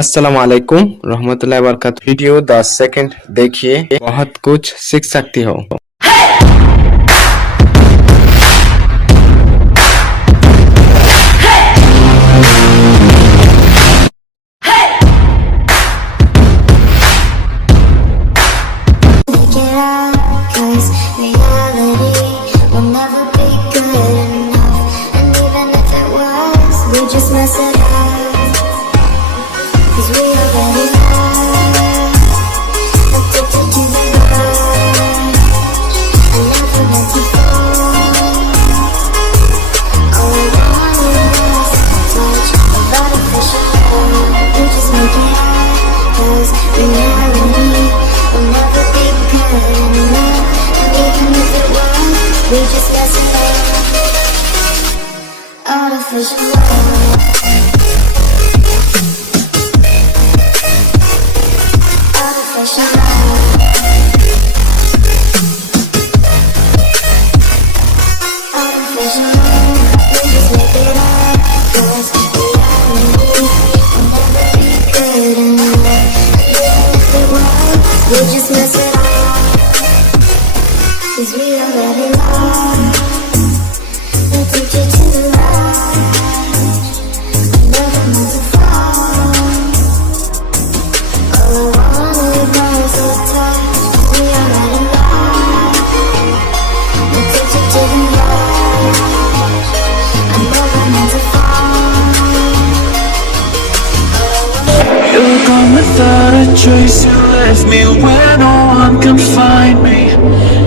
अस्सलाम वालेकुम रहमतुल्लाहि व बरकातहू। वीडियो 10 सेकंड देखिए, बहुत कुछ सीख सकती हो। Just mess it up, 'cause we already lost. Addicted to the rush, I never meant to fall. All I wanted was a touch of artificial love. You just make it hard, 'cause reality will never be good enough. And even if it was, we just mess it up. Artificial love. Artificial love. Artificial love. We just make it up, 'cause reality will never be good enough. And even if it was, we just mess it up, 'cause we already lost. Addicted to the rush, never meant to fall. All I wanted was a touch. We already lost. Addicted to the rush, I never meant to fall. You're gone without a trace. You left me where no one can find me.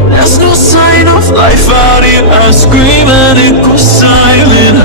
There's no sign of life out here. I scream and it goes silent.